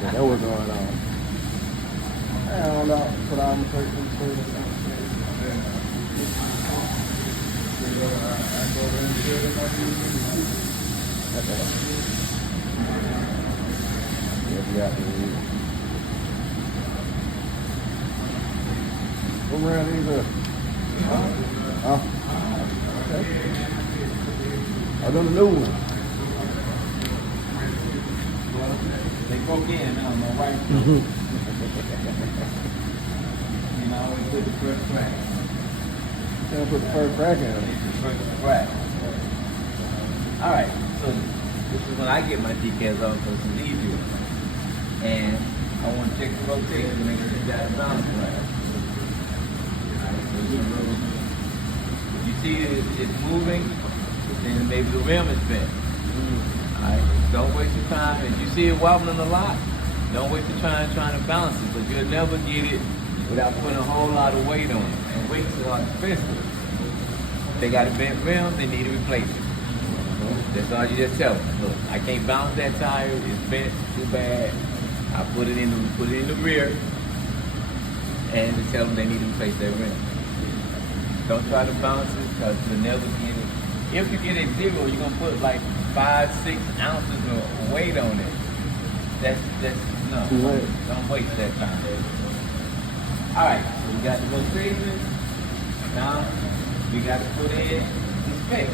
That was going on. I don't know. Put on the What brand these are? Huh? Okay. I done the new one. They broke in now, my wife. And I always put the first crack. Gonna put the first crack in it. The first crack. All right, so this is when I get my decals off because it's easier. And I want to check the rotation to make sure you got it balanced right. If you see it's moving, then maybe the rim is bent. Alright, don't waste your time. If you see it wobbling a lot, don't waste your time trying to balance it, because you'll never get it without putting a whole lot of weight on it. And weights are expensive. If they got a bent rim, they need to replace it. That's all you just tell them. Look, I can't balance that tire, it's bent too bad. I put it in the rear, and to tell them they need to replace their rim. Don't try to balance it, because you'll never get it. If you get it zero, you're gonna put like 5-6 ounces of weight on it. That's no. Don't waste that time. All right, so we got the rotation. Now we got to put in the fix.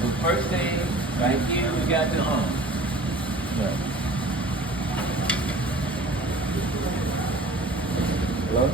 So first thing, right here, we got the arm. Hello?